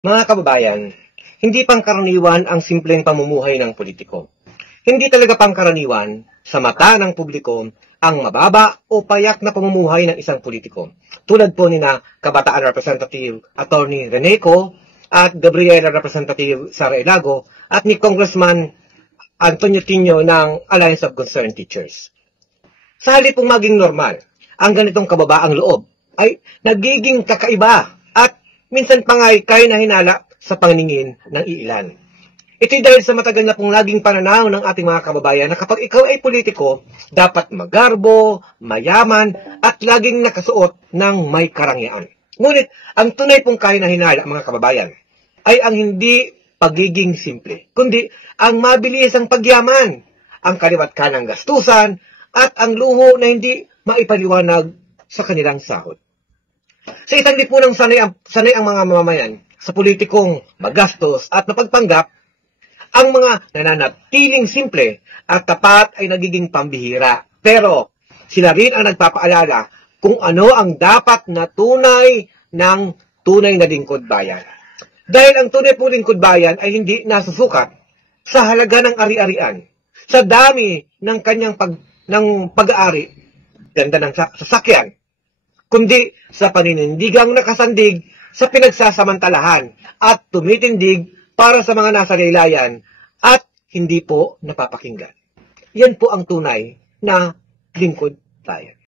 Mga kababayan, hindi pangkaraniwan ang simpleng pamumuhay ng politiko. Hindi talaga pangkaraniwan sa mata ng publiko ang mababa o payak na pamumuhay ng isang politiko. Tulad po ni na Kabataan Representative Attorney Reneco at Gabriela Representative Sara Ilago at ni Congressman Antonio Tino ng Alliance of Concerned Teachers. Sa halip pong maging normal, ang ganitong kababaang loob ay nagiging kakaiba at minsan pa nga'y kaya na hinala sa paningin ng iilan. Ito'y dahil sa matagal na pong laging pananaw ng ating mga kababayan na kapag ikaw ay politiko, dapat magarbo, mayaman, at laging nakasuot ng may karangyaan. Ngunit, ang tunay pong kaya na hinala, mga kababayan, ay ang hindi pagiging simple, kundi ang mabilisang pagyaman, ang kaliwat kanang gastusan, at ang luho na hindi maipaliwanag sa kanilang sahod. Sa isang lipunang sanay ang mga mamamayan sa politikong magastos at mapagpanggap, ang mga nananatiling simple at tapat ay nagiging pambihira. Pero sila rin ang nagpapaalala kung ano ang dapat na tunay na lingkod bayan. Dahil ang tunay po lingkod bayan ay hindi nasusukat sa halaga ng ari-arian, sa dami ng kanyang pag-aari, ganda ng sasakyan, kundi sa paninindigang nakasandig sa pinagsasamantalahan at tumitindig para sa mga nasa laylayan at hindi po napapakinggan. Yan po ang tunay na lingkod bayan.